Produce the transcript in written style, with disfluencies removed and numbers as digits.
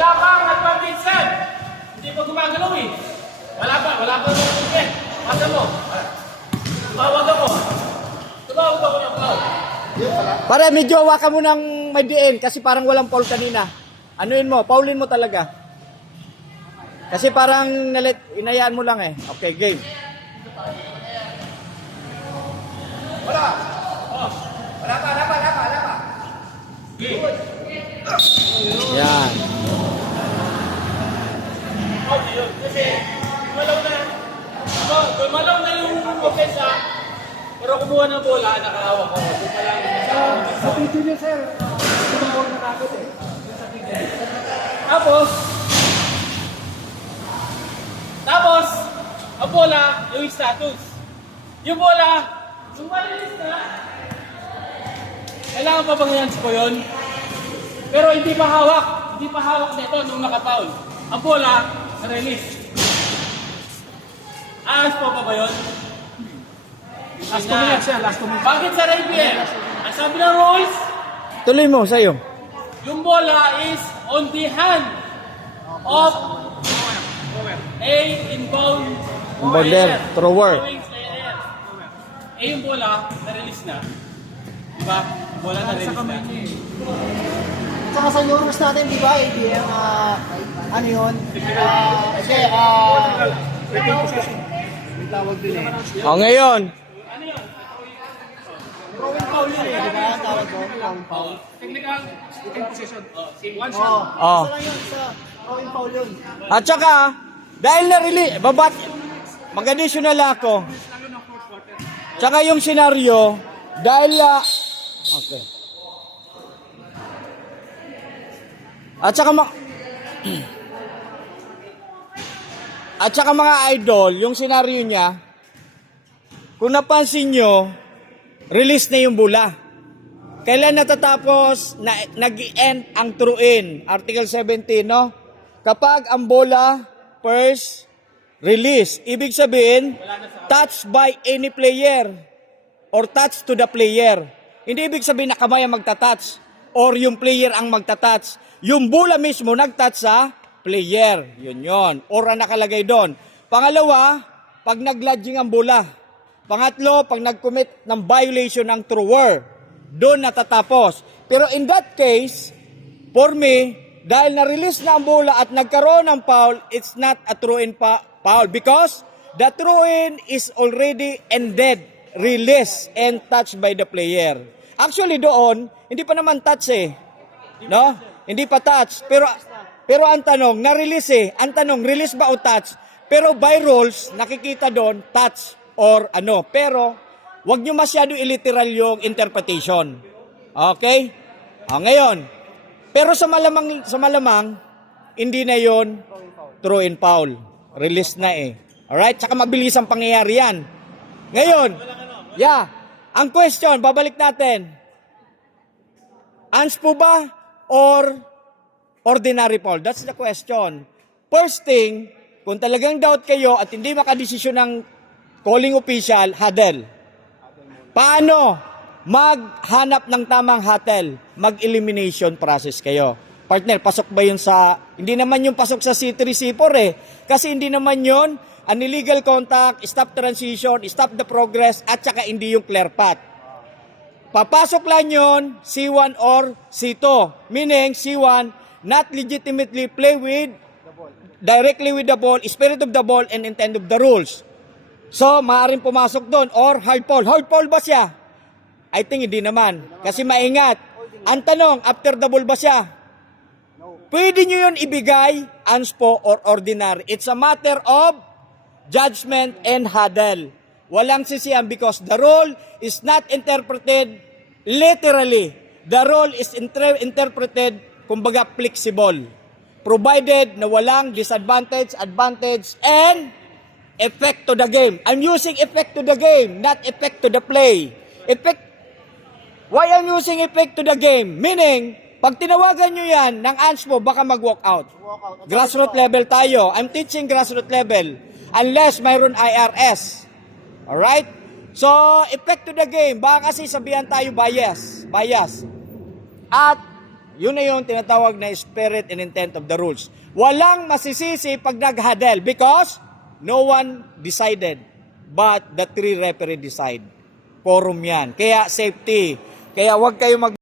Wala kang advantage sir. Hindi pa gumagalaw eh. Wala pa eh. Pasa mo. Tumawag ako. Tumawag ako ng foul. Pare, medyo hawakan mo ng may diin kasi parang walang foul kanina. Anuin mo, foulin mo talaga. Kasi parang inayaan mo lang eh. Okay, game. Wala pa. Game. Yan. Foul yun. Kasi malaw na yung offense ha. Pero kumuha ng bola, nakahawak ko. Sa video niya, sir, tumawag na kagad eh. Tapos, ang bola, yung status. Yung bola, yung malinis na. Kailangan pa bang yan ko yun? Pero hindi pa hawak. Hindi pa hawak nito nung nakapaul. Ang bola, na-release. Aas pa ba yun? Last 2 minutes, sir. Last 2 minutes. Bakit sa RPM? Ang sabi ng rules, Tuloy mo, sa'yo. yung bola is on the hand of a inbound Inbounder, thrower. Yung bola, na-release na. Diba? Bola na-release na. Saka sa Euros natin, di ba, ABM, ano yun? Retain possession. May tawag din eh. O, ngayon. Ano yun? Throwing foul yun eh, di ba? Ang tawag doon, throwing foul. Technical? Retain possession. One Oo. shot. Oh. Isa lang yun, sa throwing foul yun. At saka, dahil na-release, mag-additional ako. Tsaka yung senaryo, dahil okay. At saka at saka mga idol, yung senaryo niya, kung napansin nyo, release na yung bola. Kailan natatapos na nag-end ang throw-in? Article 17, no? Kapag ang bola first release, ibig sabihin, touch by any player or touch to the player. Hindi ibig sabihin na kamay ang magta-touch or yung player ang magta-touch. Yung bola mismo nag-touch sa player. Yun. Or ang nakalagay doon. Pangalawa, pag nag-lodging ang bola. Pangatlo, pag nag-commit ng violation ng thrower. Doon natatapos. Pero in that case, for me, dahil na-release na ang bola at nagkaroon ng foul, it's not a throw-in foul because the throw-in is already ended, released, and touched by the player. Actually doon, hindi pa naman touch eh. No? Hindi pa touch. Pero ang tanong, na-release eh. Ang tanong, release ba o touch? Pero by rules, nakikita doon, touch or ano. Pero, wag nyo masyado iliteral yung interpretation. Okay? Ngayon, pero sa malamang, hindi na yon throw-in foul. Release na eh. Alright? Tsaka mabilis ang pangyayari yan. Ngayon, ang question, babalik natin. Ans po ba or ordinary foul? That's the question. First thing, kung talagang doubt kayo at hindi makadesisyon ng calling official, huddle. Paano maghanap ng tamang huddle? Mag-elimination process kayo. Partner, pasok ba yun sa... Hindi naman yung pasok sa C3, C4 eh. Kasi hindi naman yun an illegal contact, stop transition, stop the progress, at saka hindi yung clear path. Papasok lang yun, C1 or C2. Meaning, C1, not legitimately play with, directly with the ball, spirit of the ball, and intent of the rules. So, maaaring pumasok doon. Or hard foul. Hard foul ba siya? I think hindi naman. Kasi maingat. Ang tanong, after the ball ba siya? Pwede nyo yun ibigay, anspo or ordinary. It's a matter of judgment and huddle. Walang sisiyan because the rule is not interpreted literally. The rule is interpreted, kumbaga, flexible. Provided na walang disadvantage, advantage, and effect to the game. I'm using effect to the game, not effect to the play. Why I'm using effect to the game? Meaning, pag tinawagan nyo yan ng anspo, baka mag-walk out. Grassroots level tayo. I'm teaching grassroots level. Unless mayroon IRS. Alright? So, effect to the game. Baka kasi sabihan tayo bias. At Yun na yung tinatawag na spirit and intent of the rules. Walang masisisi pag nag-huddle because no one decided but the 3 referee decide. Quorum yan. Kaya safety. Kaya wag kayo